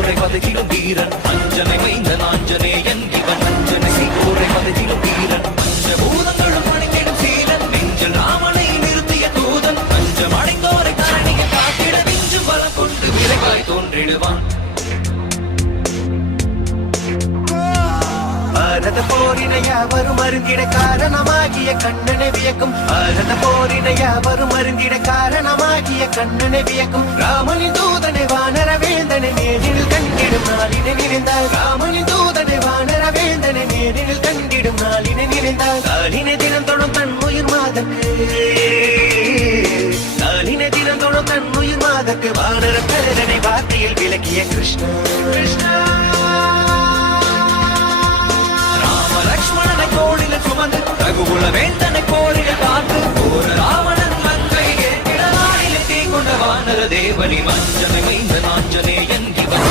சீர்கோரை பதகிலும் வீரன் அஞ்சனை மைந்தன் ஆஞ்சநேயன் இவன் அஞ்சனை சீர்கோரை பதகிலும் வீரன் பஞ்சபூதங்களும் அணிந்திடும் சீலன் நெஞ்சில் ராமனை நிறுத்திய தூதன் பஞ்சம் அடைந்தோரை கரணிய காத்திட விஞ்சும் பலம் கொண்டு விரைவாய் தோன்றிடுவான் பாரத போரினை யாவரும் அருந்திட காரணமாகிய கண்ணனை வியக்கும் பாரத போரினை யாவரும் அருந்திட காரணமாகிய கண்ணனை வியக்கும் ராமனின் தூதனை வானர வேந்தனை நேரில் கண்டிடும் நாளினை நினைந்தார் ராமனின் தூதனை வானர வேந்தனை நேரில் கண்டிடும் நாளினை நினைந்தார் காலினை தினம் தொடும் தன் உயிர் மாதக்கு காலினை தினம் தொடும் தன் உயிர் மாதக்கு வானர பேரனை வார்த்தையில் விளக்கிய கிருஷ்ணா கிருஷ்ணா லக்ஷ்மணனை தோளில சுமந்து ரகுகுல வேந்தனை போரிட பார்த்து போர ராவணன் மங்கை ஏற்றிட நாளிலே தீ கொண்ட வானர தேவனி மஞ்சனை மைந்த நாஞ்சனேயன் இவன்